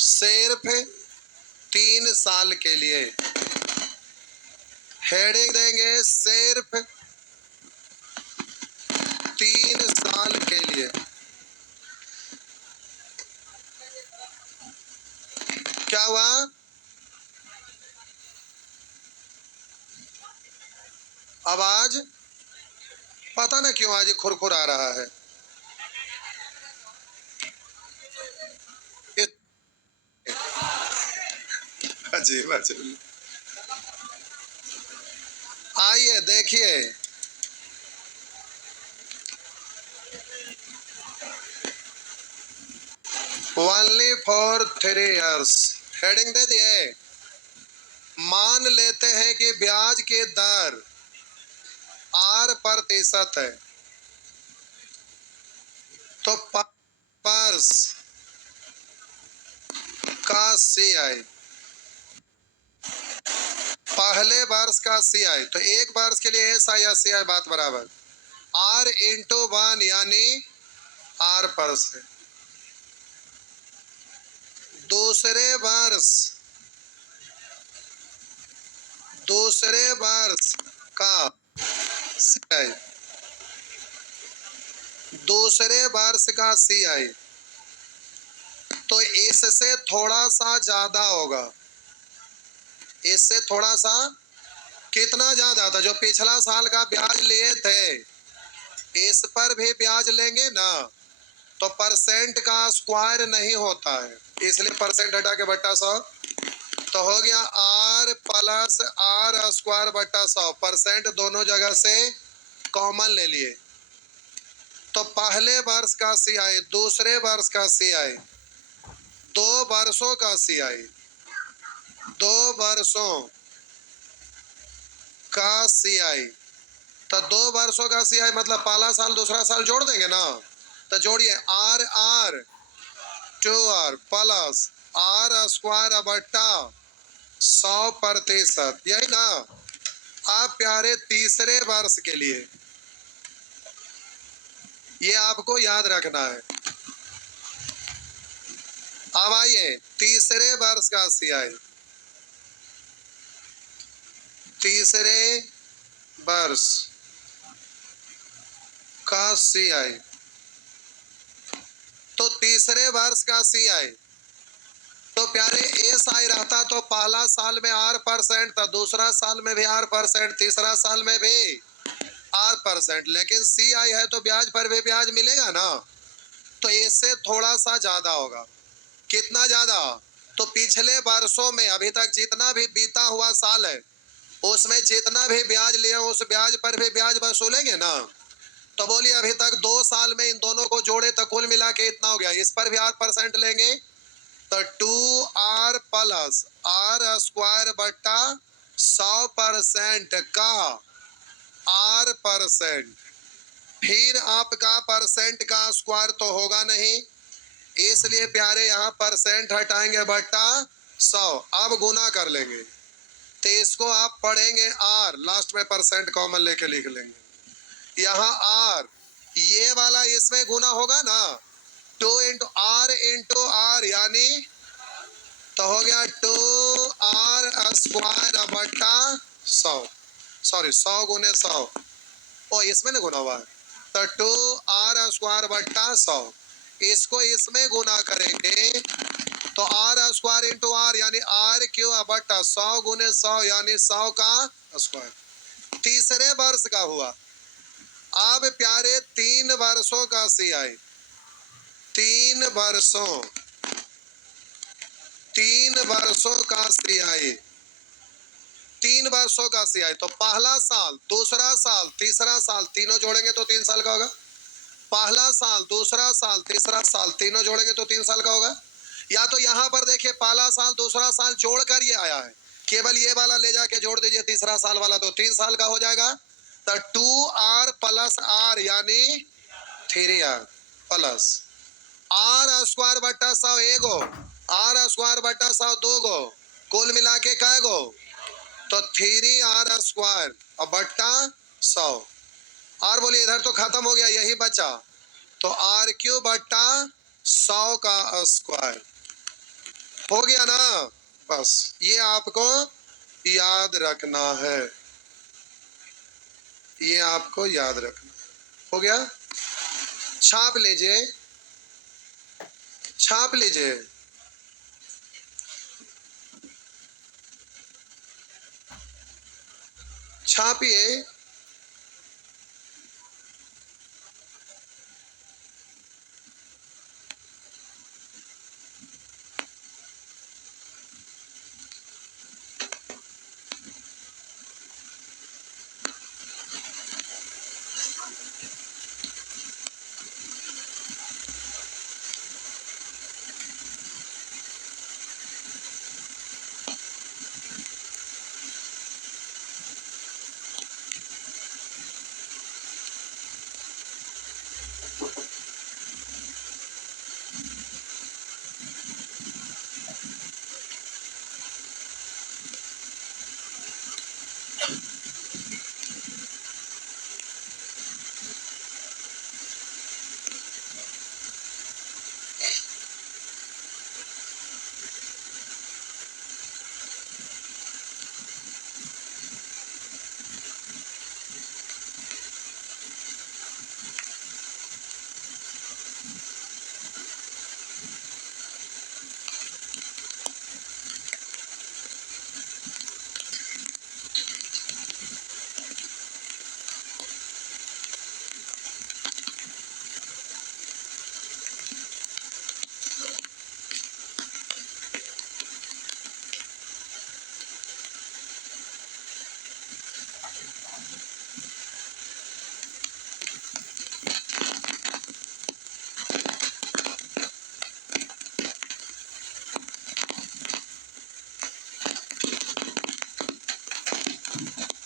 सिर्फ 3 साल के लिए। हेडिंग देंगे सिर्फ 3 साल के लिए। क्या हुआ? आवाज पता ना क्यों आज खुरखुर आ रहा है। अजीब अजीब। आइए देखिए, ओनली फॉर 3 years। हेडिंग दे दिए। मान लेते हैं कि ब्याज की दर 8% है, तो वर्ष का CI, पहले वर्ष का CI, तो एक वर्ष के लिए SI या CI बात बराबर R इंटू 1 यानी R%। दूसरे वर्ष का CI, दूसरे वर्ष का CI तो इससे थोड़ा सा ज्यादा होगा। इससे थोड़ा सा कितना ज्यादा था? जो पिछला साल का ब्याज लिए थे इस पर भी ब्याज लेंगे ना, तो परसेंट का स्क्वायर नहीं होता है, इसलिए परसेंट हटा के बट्टा 100, तो हो गया R प्लस R स्क्वायर बट्टा 100। परसेंट दोनों जगह से कॉमन ले लिए, तो पहले वर्ष का CI, दूसरे वर्ष का CI, 2 वर्षों का CI, 2 वर्षों का CI, तो 2 वर्षों का CI मतलब पहला साल दूसरा साल जोड़ देंगे ना, तो जोड़िए R 2R plus R square बट्टा 100%, यही ना। आप प्यारे तीसरे वर्ष के लिए ये आपको याद रखना है। अब आइए तीसरे वर्ष का CI, तीसरे वर्ष का CI, तो तीसरे वर्ष का CI तो प्यारे SI रहता तो पहला साल में R% था, दूसरा साल में भी R%, तीसरा साल में भी R%, लेकिन CI है तो ब्याज पर भी ब्याज मिलेगा ना, तो इससे थोड़ा सा ज्यादा होगा। कितना ज्यादा? तो पिछले वर्षों में अभी तक जितना भी बीता हुआ साल है उसमें जितना भी ब्याज लिया उस ब्याज पर भी ब्याज वसूलेंगे ना, तो बोलिए अभी तक 2 साल में इन दोनों को जोड़े तो कुल मिला के इतना हो गया, इस पर भी R% लेंगे तो 2R प्लस R स्क्वायर बट्टा 100% का R%। फिर आपका परसेंट का स्क्वायर तो होगा नहीं, इसलिए प्यारे यहाँ परसेंट हटाएंगे बट्टा 100, अब गुना कर लेंगे, तो इसको आप पढ़ेंगे R, लास्ट में परसेंट कॉमन लेके लिख लेंगे। यहाँ R, ये वाला इसमें गुना होगा ना, 2 इंटू R यानी तो हो गया 2R स्क्वायर बट्टा 100, सॉरी 100 गुने 100, ओ इसमें ना गुना हुआ है, तो 2R स्क्वायर बट्टा 100, इसको इसमें गुना करेंगे तो R स्क्वायर इंटू R यानी R क्यू बट्टा 100 गुने 100 यानी 100 का स्क्वायर। तीसरे वर्ष का हुआ। अब प्यारे 3 वर्षों का CI, 3 वर्षों का CI, 3 वर्षों का CI तो पहला साल दूसरा साल तीसरा साल तीनों जोड़ेंगे तो 3 साल का होगा। पहला साल दूसरा साल तीसरा साल तीनों जोड़ेंगे तो 3 साल का होगा। या तो यहां पर देखिए पहला साल दूसरा साल जोड़कर ये आया है, केवल ये वाला ले जाके जोड़ दीजिए तीसरा साल वाला, तो 3 साल का हो जाएगा। तो 2R प्लस R यानी 3R प्लस R स्क्वायर बट्टा 100 एगो, R स्क्वायर बट्टा 100 दो गो, कुल मिला के कै गो, तो 3R स्क्वायर और बट्टा 100। और बोलिए इधर तो खत्म हो गया, यही बचा, तो R क्यू बट्टा 100 का स्क्वायर। हो गया ना? बस ये आपको याद रखना है, ये आपको याद रखना है। हो गया? छाप लीजिए, छाप लीजिए। छापिए।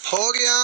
हो गया?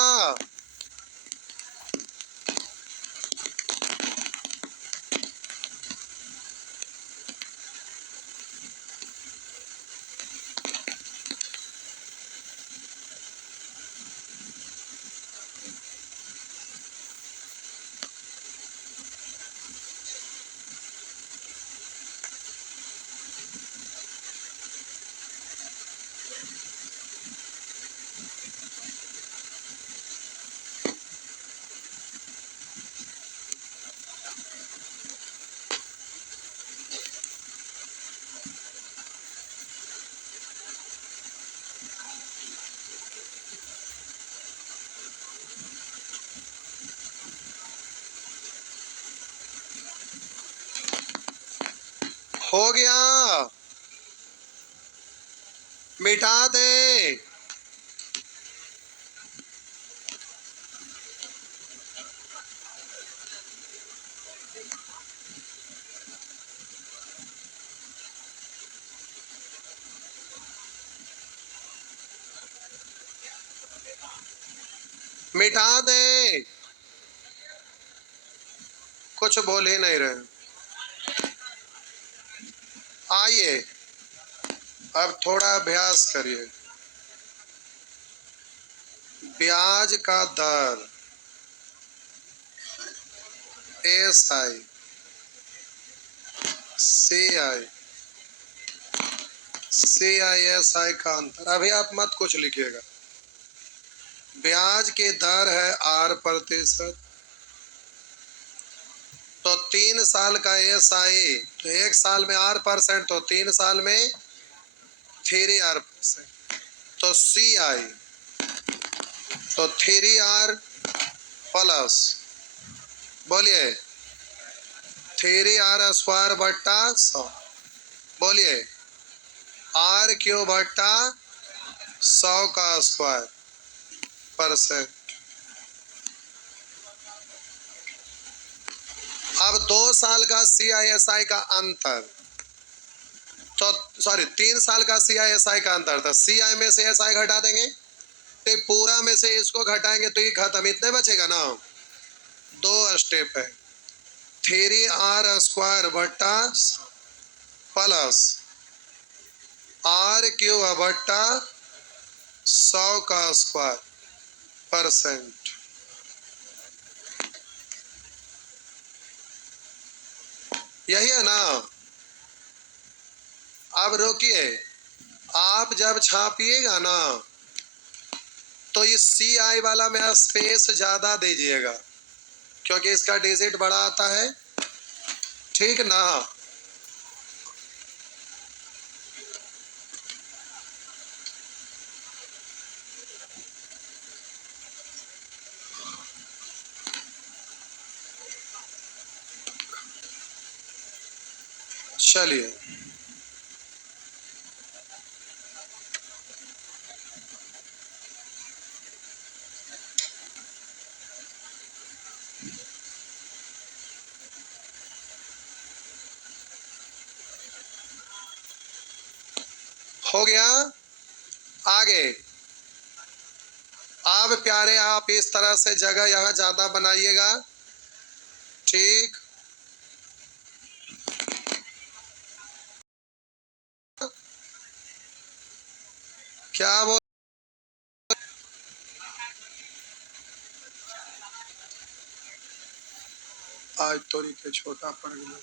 हो गया? मिटा दे। मिटा दे। कुछ बोल ही नहीं रहे। आइए अब थोड़ा अभ्यास करिए। ब्याज का दर SI CI CISI का अंतर। अभी आप मत कुछ लिखिएगा। ब्याज की दर है R%, तो 3 साल का SI, तो 1 साल में R%, तो 3 साल में 3R%, तो CI, तो 3R प्लस, बोलिए 3R² बट्टा 100, बोलिए R³ बट्टा 100 का स्क्वायर %। अब 2 साल का CISI का अंतर, तो सॉरी 3 साल का CISI का अंतर था। CI में से SI घटा देंगे, तो पूरा में से इसको घटाएंगे तो ये खत्म। इतने बचेगा ना? 2 स्टेप है। 3R² बट्टा प्लस R³ बट्टा 100 का स्क्वायर %। यही है ना? अब रोकिए, आप जब छापिएगा ना तो इस सी आई वाला में स्पेस ज्यादा दीजिएगा क्योंकि इसका डिजिट बड़ा आता है, ठीक ना। चलिए हो गया। आगे अब प्यारे आप इस तरह से जगह यहां ज्यादा बनाइएगा, ठीक। क्या वो आज तोरी के छोटा पड़ गया,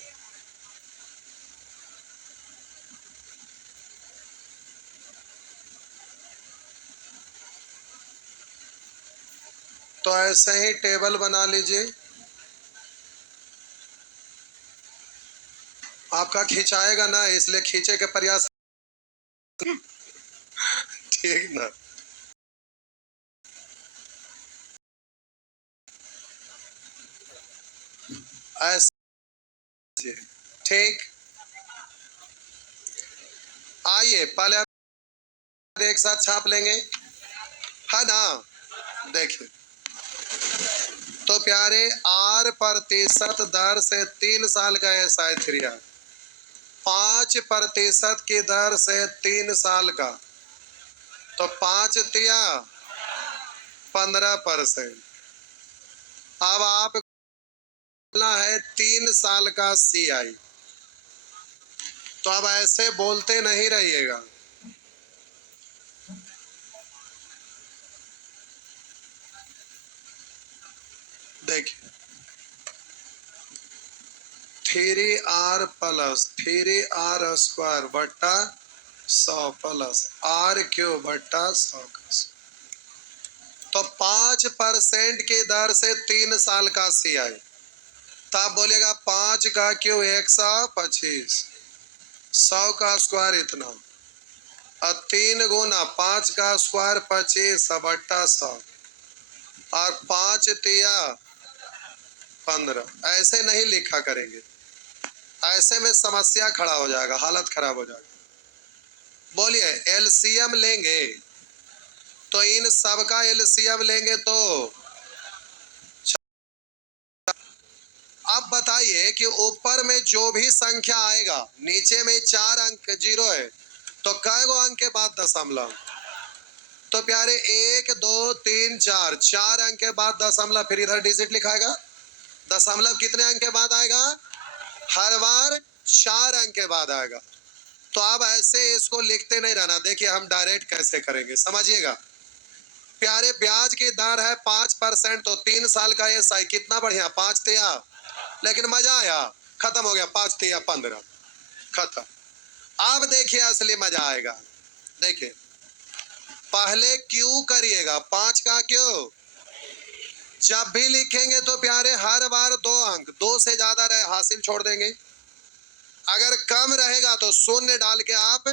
तो ऐसे ही टेबल बना लीजिए। आपका खिंचाएगा ना इसलिए खींचे के प्रयास, ठीक ना। ऐसे ठीक। आइए पहले एक साथ छाप लेंगे, है ना। देखिए तो प्यारे आर प्रतिशत दर से 3 साल का ऐसा 5% की दर से 3 साल का, तो 5 तिया 15%। अब आप है 3 साल का सी आई, तो अब ऐसे बोलते नहीं रहिएगा। देखिए 3r+3r² बट्टा 100 प्लस r³ बट्टा 100 का 100। तो 5% की दर से 3 साल का सी आई, तो आप बोलेगा 5 का क्यों 125, 100 का स्क्वायर इतना, और 3 गुना 5 का स्क्वायर 25 बट्टा 100, और 5 तिया 15। ऐसे नहीं लिखा करेंगे, ऐसे में समस्या खड़ा हो जाएगा, हालत खराब हो जाएगा। बोलिए एलसीएम लेंगे तो इन सब का एलसीएम लेंगे तो अब बताइए कि ऊपर में जो भी संख्या आएगा नीचे में 4 अंक जीरो है, तो कै गो अंक के बाद दशमलव, तो प्यारे 1 2 3 4 4 अंक के बाद दशमलव, फिर इधर डिजिट लिखाएगा। दशमलव कितने अंक के बाद आएगा, हर बार 4 अंक के बाद आएगा। तो अब ऐसे इसको लिखते नहीं रहना, देखिए हम डायरेक्ट कैसे करेंगे समझिएगा। प्यारे ब्याज की दर है 5%, तो 3 साल का ये साई कितना बढ़िया 5 तिया, लेकिन मजा आया, खत्म हो गया 5 तिया 15, खत्म। अब देखिए असली मजा आएगा। देखिए पहले क्यों करिएगा, 5 का क्यों, जब भी लिखेंगे तो प्यारे हर बार 2 अंक, 2 से ज्यादा रहे हासिल छोड़ देंगे, अगर कम रहेगा तो शून्य डाल के आप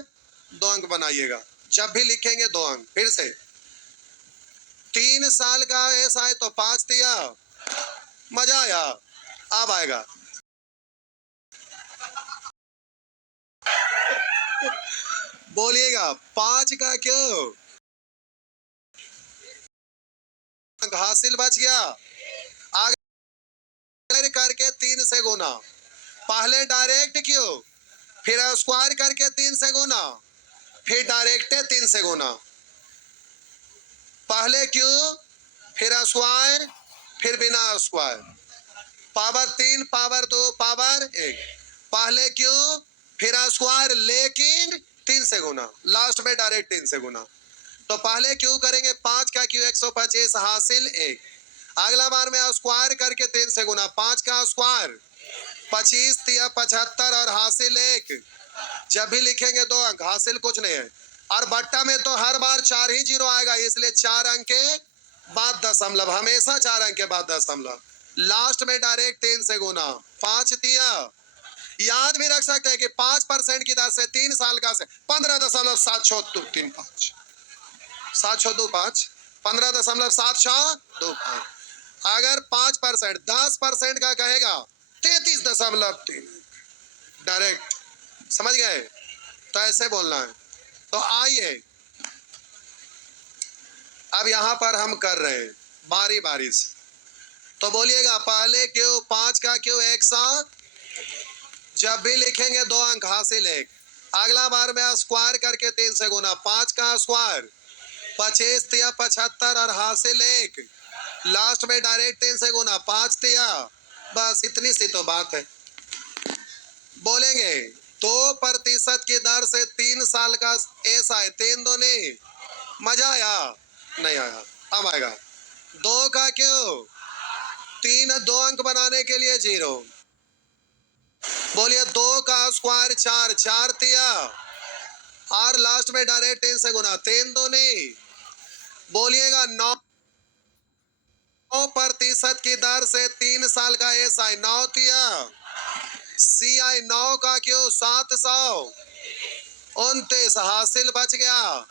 2 अंक बनाइएगा, जब भी लिखेंगे 2 अंक। फिर से 3 साल का ऐसा है तो 5 तिया, मजा आया। अब आएगा बोलिएगा 5 का क्यों, हासिल बच गया, आगे करके 3 से गुना, पहले डायरेक्ट क्यों, फिर स्क्वायर करके 3 से गुना, फिर डायरेक्ट 3 से गुना, पहले क्यों फिर स्क्वायर, फिर बिना स्क्वायर, पावर 3 पावर 2 पावर 1, पहले क्यों फिर स्क्वायर लेकिन 3 से गुना, लास्ट में डायरेक्ट 3 से गुना। तो पहले क्यों करेंगे 5 का क्यों 125 हासिल 1, अगला बार में स्क्वायर करके 3 से गुना, 5 का स्क्वायर 25 तिया 75 और हासिल 1, जब भी लिखेंगे 2 अंक, हासिल कुछ नहीं है। और बट्टा में तो हर बार 4 ही जीरो आएगा, इसलिए 4 अंक के बाद दशमलव, हमेशा 4 अंक के बाद दशमलव। लास्ट में डायरेक्ट 3 से गुना, 5 तिया। याद भी रख सकते हैं कि 5% की दर से 3 साल का से 15.7625, 7625, 15.7625। अगर 5% 10% का कहेगा 33.3, डायरेक्ट, समझ गए? तो ऐसे बोलना है। तो आइए अब यहां पर हम कर रहे हैं बारी बारी से, तो बोलिएगा पहले क्यों 5 का क्यों 100, जब भी लिखेंगे 2 अंक, हासिल 1। अगला बार में स्क्वायर करके 3 से गुना, 5 का स्क्वायर 25 तिया 75 और हासिल 1। लास्ट में डायरेक्ट 3 से गुना, 5 तिया। बस इतनी सी तो बात है। बोलेंगे 2% की दर से 3 साल का ऐसा है, 3 दूनी, मजा आया? नहीं आया। अब आएगा 2 का क्यों 3, 2 अंक बनाने के लिए 0। बोलिए 2 का स्क्वायर 4, 4 तिया और लास्ट में डायरेक्ट 3 से गुना, 3 दूनी। बोलिएगा 9% की दर से 3 साल का ऐसा है, 9 तिया। सी आई 9 का क्यों 729, हासिल बच गया।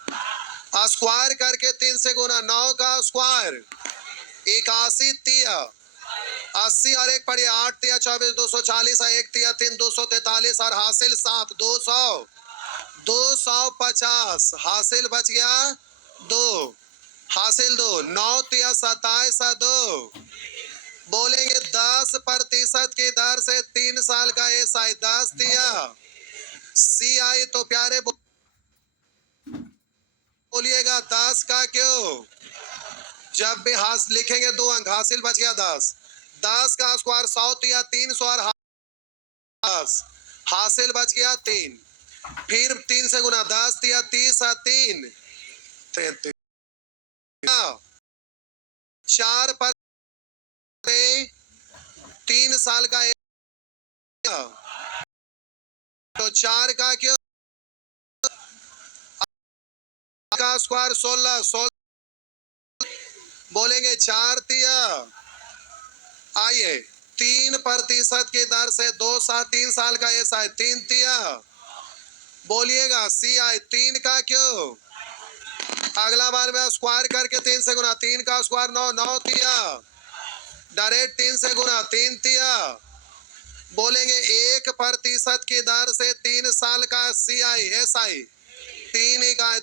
स्क्वायर करके 3 से गुना, 9 का स्क्वायर 81 तिया, 80 और 1 पढ़िए, 8 तिया 24, 240 और 1 तिया 3, 243 और हासिल 7, 200, 250, हासिल बच गया 2, हासिल 2, 9 तिया 27 और 2। बोलेंगे 10% की दर से 3 साल का ऐसा है, 10 तिया। सी आई तो प्यारे बोलिएगा 10 का क्यों, जब भी हास लिखेंगे 2 अंक, हासिल बच गया 10। 10 का स्क्वायर 100 तिया 300 और 10, हासिल बच गया 3। फिर 3 से गुना, 10 तिया 30 और 3, 4 पर 3 साल का तो 4 का क्यों का स्क्वायर 16, बोलेंगे 4 तिया। आइए 3% की दर से 3 साल का ऐसा है, 3 तिया। बोलिएगा सी आई 3 का क्यों, अगला बार में स्क्वायर करके 3 से गुना, 3 का स्क्वायर 9, 9 तिया, डायरेक्ट 3 से गुना, 3 तिया। बोलेंगे 1% की दर से 3 साल का सी आई एस आई, 3 ही का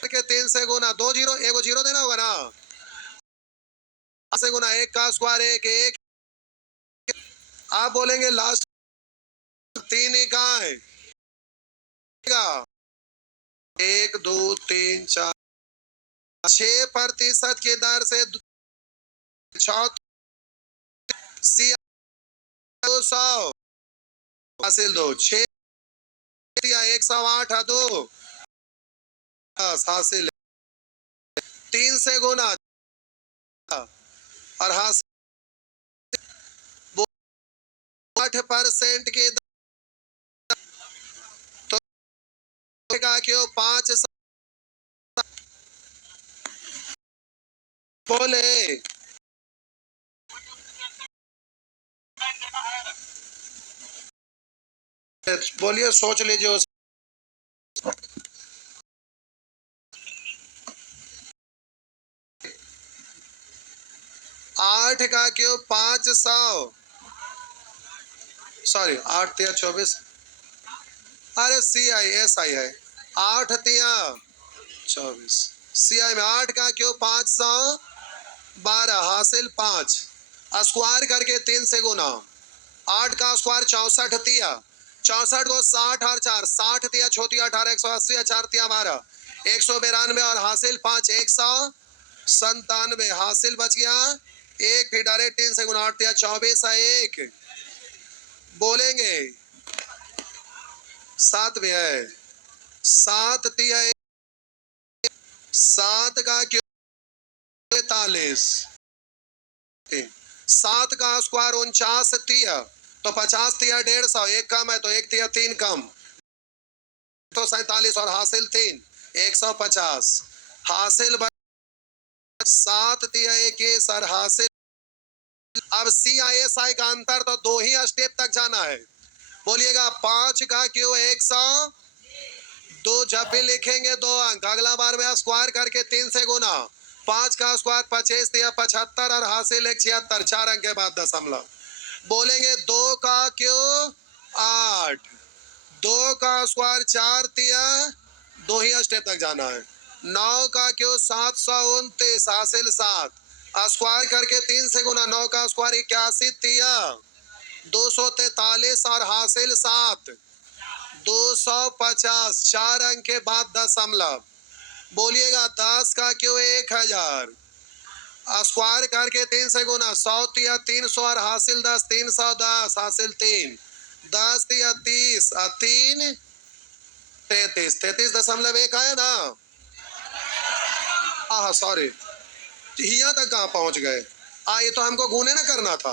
के 3 से गुना, 2 जीरो, 1 जीरो देना होगा ना, से गुना 1 का स्क्वायर 1, 1। आप बोलेंगे लास्ट 3 ही कहाँ है, 1 2 3 4, 6% की दर से 6 सी 200, हासिल 2, 6 108 2, हासिल 3 से गुना और हासिल 8% की तो का क्यों 5 बोले, बोलिए सोच लीजिए। 8 का क्यों 500, सॉरी 8 तिया 24, अरे सी आई एस आई है, 8 तिया 24, सी आई में 8 का क्यों 512, हासिल 5, स्क्वायर करके 3 से गुना, 8 का स्क्वायर 64 तिया, 64 को 60 और 4, 60 तिया छोटी 18, 180 4 तिया 12, 192 और हासिल 5, 197, हासिल बच गया 1, फिर डायरेक्ट 3 से गुना, 8 तिया 24 1। बोलेंगे 7 भी है, 7 तिया 7 का क्यों 43, 7 का स्क्वायर 49 तिया, तो 50 तिया 150, एक कम है तो 1 तिया 3 कम, तो 47 और हासिल 3, 150 हासिल 7 तिया 21 और हासिल। अब CISI का अंतर तो 2 ही स्टेप तक जाना है। बोलिएगा 5 का क्यों 100, 2 जब भी लिखेंगे 2 अंक, अगला बार में स्क्वायर करके 3 से गुना, 5 का स्क्वायर 25 या 75 और हासिल 176, 4 अंक के बाद दशमलव। बोलेंगे 2 का क्यों 8, 2 का स्क्वायर 4 तिया, 2 ही स्टेप तक जाना है। 9 का क्यों 729 हासिल 7, स्क्वायर करके 3 से गुना, 9 का स्क्वायर 81 तिया 243 और हासिल 7, 250, 4 अंक के बाद दशमलव। बोलिएगा 10 का क्यों 1000, स्क्वायर करके 3 से गुना, 100 तिया 300 और हासिल 10, 310 हासिल 3, 10 तिया 30 और 3 33, 33.1 आया ना। सॉरी, यहाँ तक कहाँ पहुंच गए? ये तो हमको गुने ना करना था।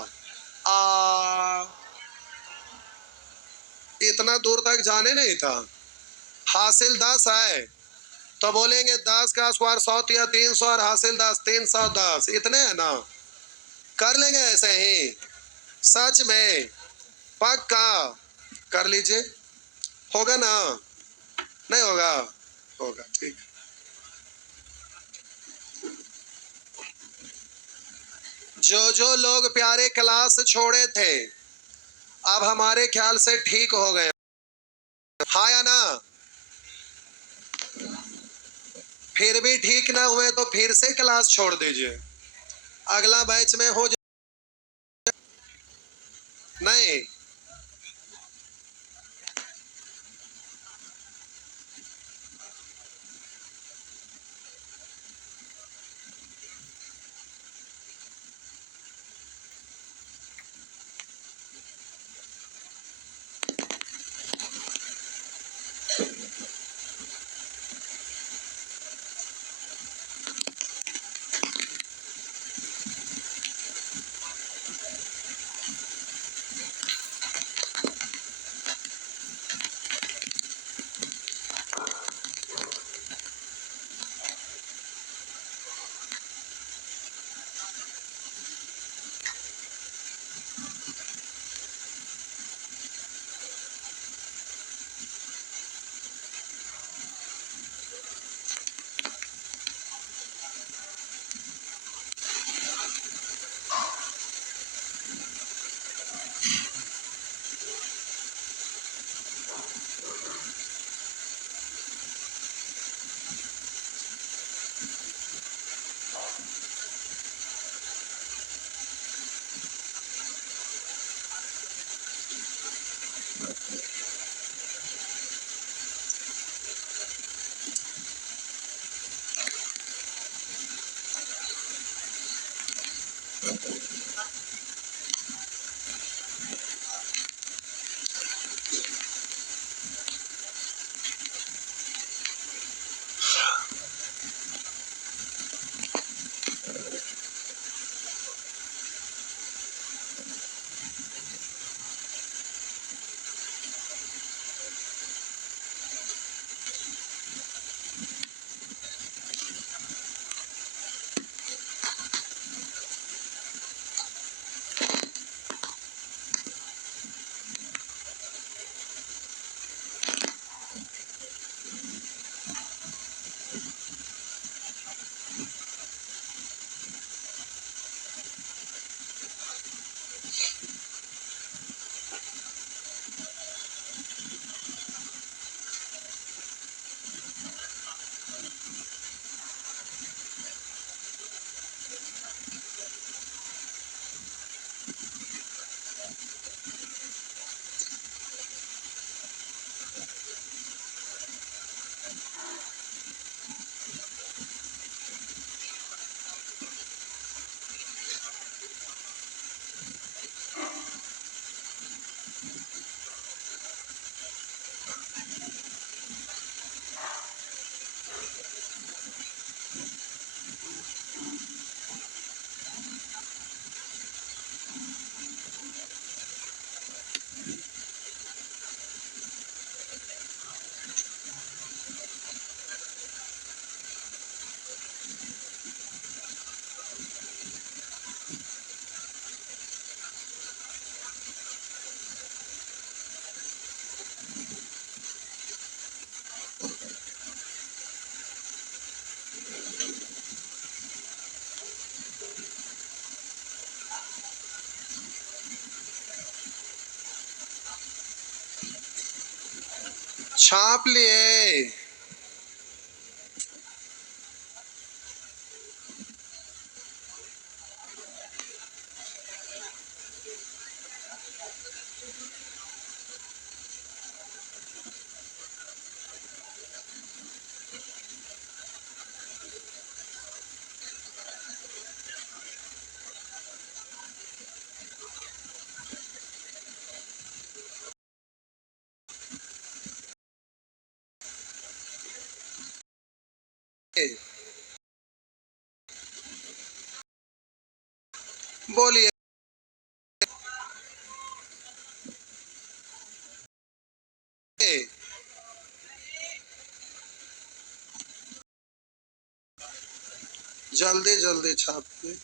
इतना दूर तक जाने नहीं था। हासिल 10 है तो बोलेंगे 10 का स्क्वायर 100 तिया 300 और हासिल 10, 310, इतने है ना। कर लेंगे ऐसे ही, सच में पक्का कर लीजिए। होगा ना? नहीं होगा? होगा, ठीक। जो लोग प्यारे क्लास छोड़े थे अब हमारे ख्याल से ठीक हो गए, हाँ या ना? फिर भी ठीक ना हुए तो फिर से क्लास छोड़ दीजिए, अगला बैच में हो जाए। नहीं, छाप लिए। बोलिए। जल्दी जल्दी छापिए।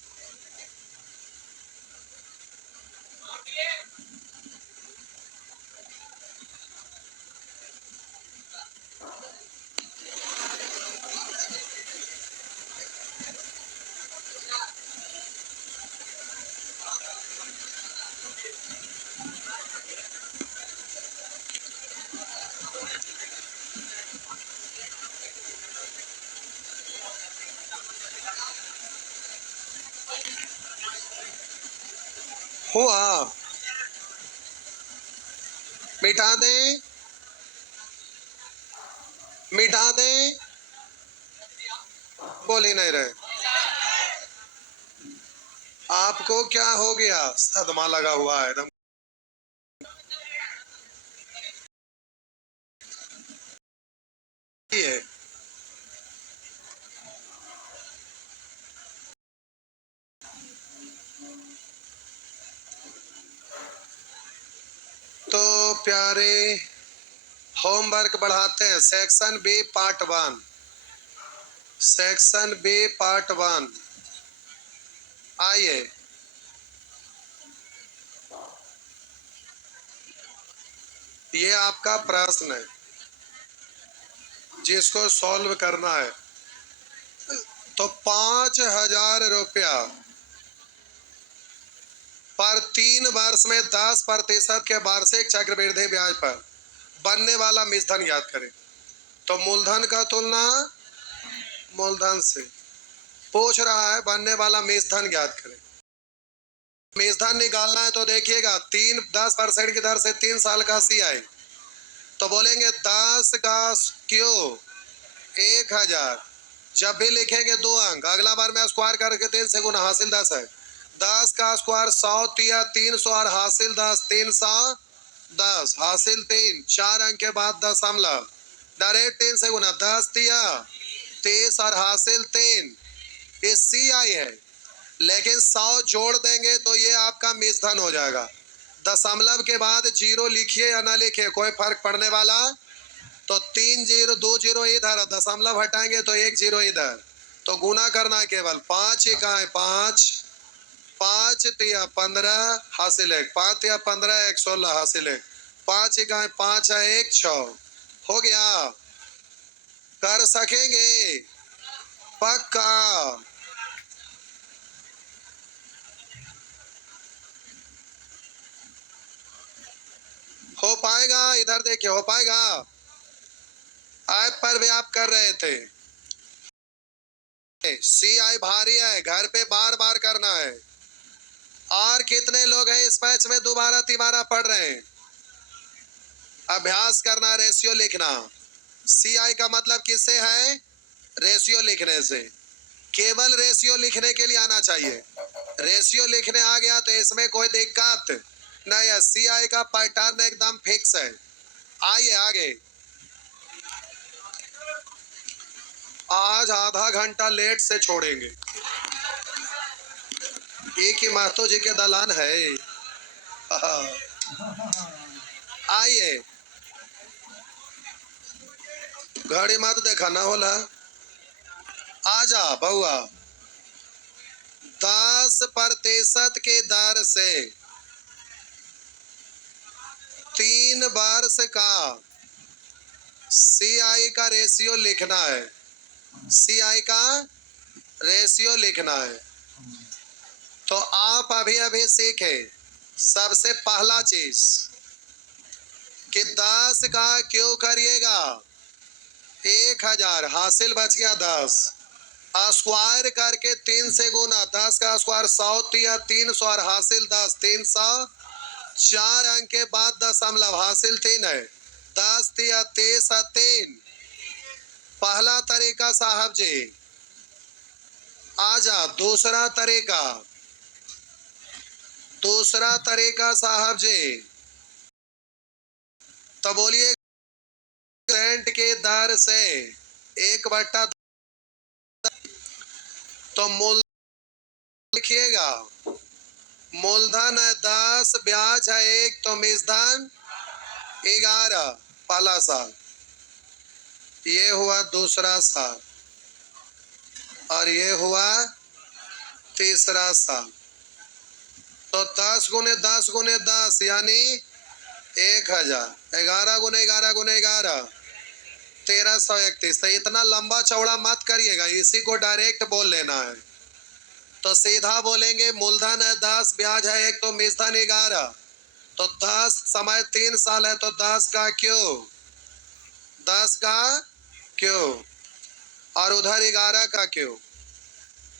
हुआ। मिटा दें, मिटा दें। बोल ही नहीं रहे। आपको क्या हो गया? सदमा लगा हुआ है एकदम। ये तो प्यारे, होमवर्क बढ़ाते हैं। Section B part 1, section B part 1। आइए, ये आपका प्रश्न है जिसको सॉल्व करना है। तो 5,000 रुपया पर 3 वर्ष में 10% के वार्षिक चक्रवृद्धि ब्याज पर बनने वाला मूलधन याद करें। तो मूलधन का तुलना मूलधन से पूछ रहा है, बनने वाला मूलधन याद करें। मूलधन निकालना है तो देखिएगा 10% की दर से 3 साल का CI। तो बोलेंगे 10 का क्यों 1000। जब भी लिखेंगे 2 अंक, अगला बार में स्क्वायर करके 3 से गुना, हासिल 10 है। 10 का स्क्वायर 100 तिया 300 और हासिल 10, 310 हासिल 3, 4 अंक के बाद दशमलव, डायरेक्ट 3 से गुना, 10 तिया 30 और हासिल 3। ये CI है, लेकिन 100 जोड़ देंगे तो ये आपका मूलधन हो जाएगा। दशमलव के बाद 0 लिखिए या ना लिखिए, कोई फर्क पड़ने वाला। तो 3 0 2 0 इधर, दशमलव हटाएंगे तो 1 0 इधर। तो गुना करना है केवल। 5 इकाई 5, 5 तिया 15 हासिल 1, 5 तिया 15 1 16 हासिल 1, 5 इकाई 5 है 1 6। हो गया? कर सकेंगे? पक्का? हो पाएगा? इधर देखिए, हो पाएगा? ऐप पर भी आप कर रहे थे। CI भारी है, घर पे बार बार करना है। और कितने लोग हैं इस बैच में दोबारा तिबारा पढ़ रहे हैं? अभ्यास करना, रेशियो लिखना। CI का मतलब किससे है? रेशियो लिखने से। केवल रेशियो लिखने के लिए आना चाहिए। रेशियो लिखने आ गया तो इसमें कोई दिक्कत नहीं है। CI का पैटर्न एकदम फिक्स है। आइए आगे। आज आधा घंटा लेट से छोड़ेंगे। एक ही महतो जी के दलान है। आइए, घड़ी मत देखा ना होला। आजा बउआ। 10% के दर से 3 वर्ष का CI का रेशियो लिखना है। CI का रेशियो लिखना है। तो आप अभी अभी सीखे सबसे पहला चीज, कि 10 का क्यों करिएगा 1000, हासिल बच गया 10, स्क्वायर करके 3 से गुना, 10 का स्क्वायर 100 या 300 और हासिल 10, 300, 4 अंक के बाद दशमलव, हासिल 3 है, 10 या 30 3। पहला तरीका साहब जी, आजा दूसरा तरीका, दूसरा तरीका साहब जी, तो बोलिए परसेंट के दर से 1/, तो मूल लिखिएगा, मूलधन है 10, ब्याज है 1, तो मेजधन 11, पहला साल। ये हुआ दूसरा साल और ये हुआ तीसरा साल। तो 10 गुने 10 गुने 10 यानी 1000, 11 गुने 11 गुने 11, 1331। तो इतना लंबा चौड़ा मत करिएगा, इसी को डायरेक्ट बोल लेना है। तो सीधा बोलेंगे मूलधन है 10, ब्याज है 1, तो मेजधन 11, तो 10 समय 3 साल है, तो 10 का क्यों, 10 का क्यों, और उधर 11 का क्यों।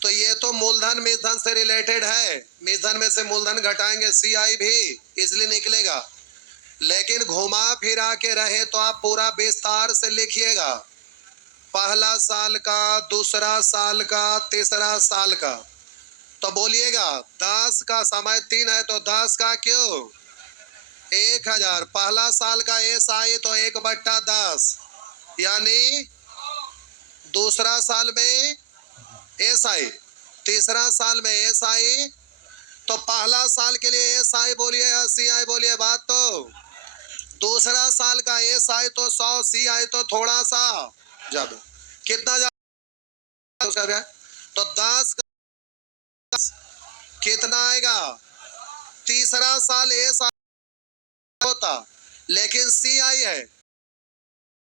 तो ये तो मूलधन मेजधन से रिलेटेड है, मेजधन में से मूलधन घटाएंगे CI भी इसलिए निकलेगा, लेकिन घुमा फिरा के रहे तो आप पूरा विस्तार से लिखिएगा, पहला साल का, दूसरा साल का, तीसरा साल का। तो बोलिएगा 10 का समय 3 है, तो 10 का क्यों 1000, पहला साल का SI तो 1/10, यानी दूसरा साल में SI, तीसरा साल में SI, तो पहला साल के लिए SI बोलिए या CI बोलिए, बात तो दूसरा साल का SI तो 100, CI तो थोड़ा सा ज्यादा, कितना ज्यादा उसका क्या, तो 10 कितना आएगा, तीसरा साल SI होता, लेकिन CI है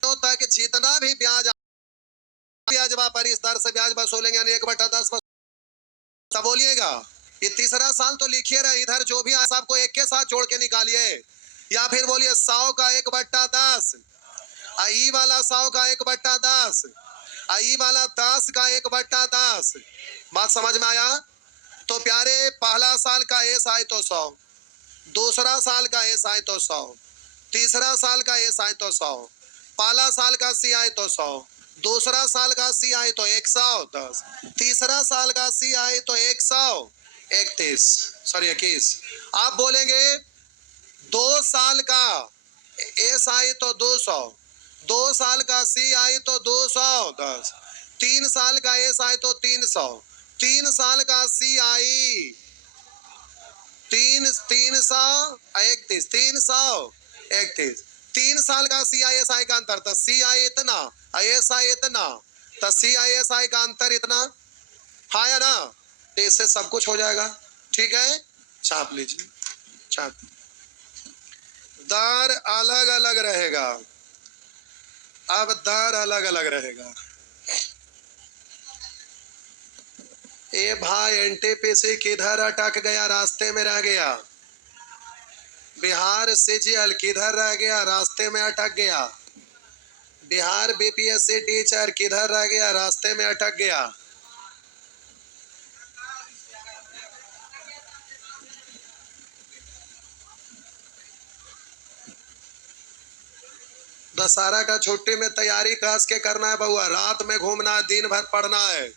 होता कि जितना भी ब्याज पर इस दर से ब्याज वसूलेंगे यानी 1/10। तब बोलिएगा ये तीसरा साल तो लिखिए रहे, इधर जो भी आपको एक के साथ जोड़ के निकालिए, या फिर बोलिए 100 का 1/10, आई वाला 100 का 1/10, आई वाला 10 का 1/10। बात समझ में आया। तो प्यारे पहला साल का SI तो 100, दूसरा साल का SI तो 100, तीसरा साल का SI तो 100, पहला साल का CI तो 100, दूसरा साल का CI तो 110, तीसरा साल का CI तो 131, सॉरी 21। आप बोलेंगे 2 साल का SI तो 200, 2 साल का CI तो 210, 3 साल का SI तो 300, 3 साल का CI 331, 331, 3 साल का CISI का अंतर, तो CI इतना SI इतना, तो CISI का अंतर इतना, हाँ या ना, तो इससे सब कुछ हो जाएगा। ठीक है, छाप लीजिए, छाप। दर अलग अलग रहेगा, अब दर अलग अलग रहेगा। ए भाई NTPC किधर अटक गया, रास्ते में रह गया, बिहार CGL किधर रह गया, रास्ते में अटक गया, बिहार BPSC टीचर किधर रह गया, रास्ते में अटक गया। दशहरा का छुट्टी में तैयारी खास के करना है बउआ, रात में घूमना है, दिन भर पढ़ना है,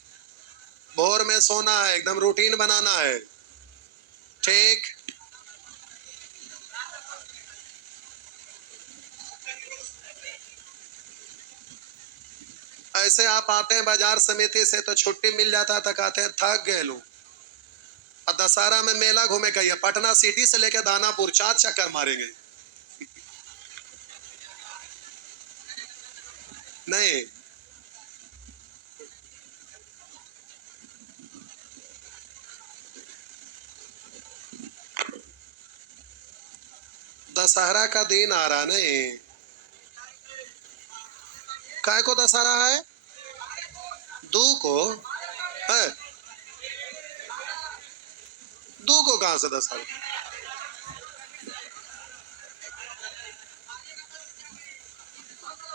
भोर में सोना है, एकदम रूटीन बनाना है। ठीक, ऐसे आप आते हैं बाजार समिति से तो छुट्टी मिल जाता है, तो कहते हैं थक गए लोग, और दशहरा में मेला घूमे गए, पटना सिटी से लेकर दानापुर 4 चक्कर मारेंगे। नहीं, दशहरा का दिन आ रहा नहीं, काय को दशहरा है, 2 को है, 2 को कहां से दशहरा,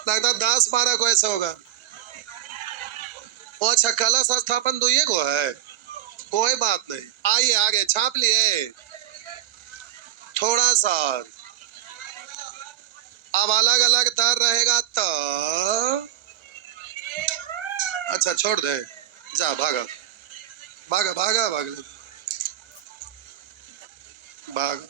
लगता 10-12 को ऐसा होगा। वो अच्छा, कलश स्थापन तो ये को है, कोई बात नहीं। आइए आगे, छाप लिए थोड़ा सा। अब अलग अलग दर रहेगा तो अच्छा छोड़ दे, जा भागा भागा भागा भाग भाग।